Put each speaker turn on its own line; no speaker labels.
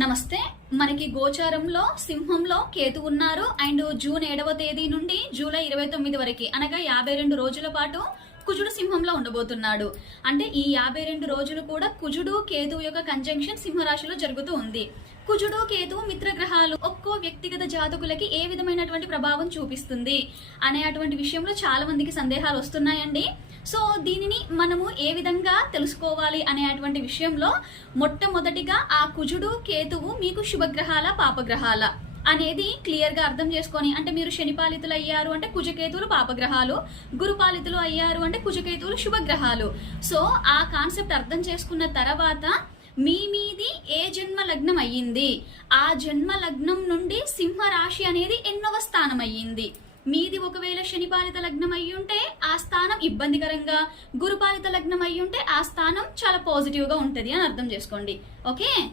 నమస్తే. మనకి గోచారంలో సింహంలో కేతు ఉన్నారు. అండ్ జూన్ ఏడవ తేదీ నుండి జూలై ఇరవై తొమ్మిది వరకు అనగా యాభై రెండు రోజుల పాటు కుజుడు సింహంలో ఉండబోతున్నాడు. అంటే ఈ యాభై రెండు రోజులు కూడా కుజుడు కేతు యొక్క కంజంక్షన్ సింహరాశిలో జరుగుతూ ఉంది. కుజుడు కేతు మిత్రగ్రహాలు ఒక్కో వ్యక్తిగత జాతకులకి ఏ విధమైనటువంటి ప్రభావం చూపిస్తుంది? అనే అటువంటి విషయంలో చాలా మందికి సందేహాలు వస్తున్నాయండి. సో దీనిని మనము ఏ విధంగా తెలుసుకోవాలి అనే అటువంటి విషయంలో మొట్టమొదటిగా ఆ కుజుడు కేతువు మీకు శుభగ్రహాల పాపగ్రహాల అనేది క్లియర్గా అర్థం చేసుకొని అంటే మీరు శనిపాలితులు అయ్యారు అంటే కుజకేతువులు పాపగ్రహాలు గురుపాలితులు అయ్యారు అంటే కుజకేతువులు శుభగ్రహాలు. సో ఆ కాన్సెప్ట్ అర్థం చేసుకున్న తర్వాత మీ మీది ఏ జన్మ లగ్నం అయ్యింది? ఆ జన్మ లగ్నం నుండి సింహ రాశి అనేది ఎన్నవ స్థానం అయ్యింది? మీది ఒకవేళ శనిపాలిత లగ్నం అయ్యుంటే స్థానం ఇబ్బందికరంగా గురుపాలిత లగ్నం అయ్యుంటే ఉంటే ఆ స్థానం చాలా పాజిటివ్గా ఉంటది అని అర్థం చేసుకోండి. ఓకే